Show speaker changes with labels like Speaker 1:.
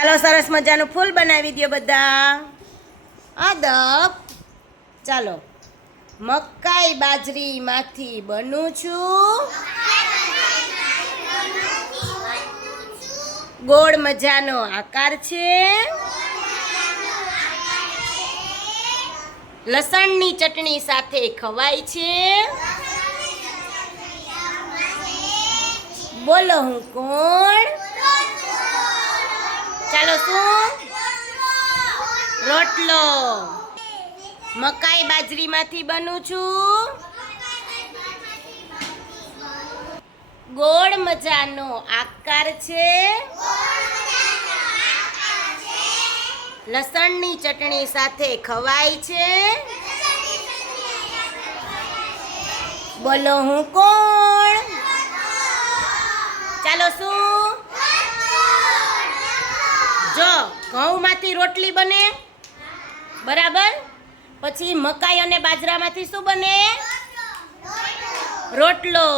Speaker 1: ચાલો સરસ મજાનું ફૂલ બનાવી દો બધા. આદબ. ચાલો. મકાઈ બાજરીમાંથી બનું છું. ગોળ મજાનો આકાર છે. લસણની ચટણી સાથે ખવાય છે. બોલો હું કોણ? ચાલો શું? રોટલો. મકાઈ બાજરીમાંથી બનું છું. ગોળ મજાનો આકાર છે. લસણની ચટણી સાથે ખવાય છે. બોલો હું કોણ? ચાલો શું? ઘઉંમાંથી રોટલી બને? બરાબર? પછી મકાઈ અને બાજરામાંથી શું બને? રોટલો.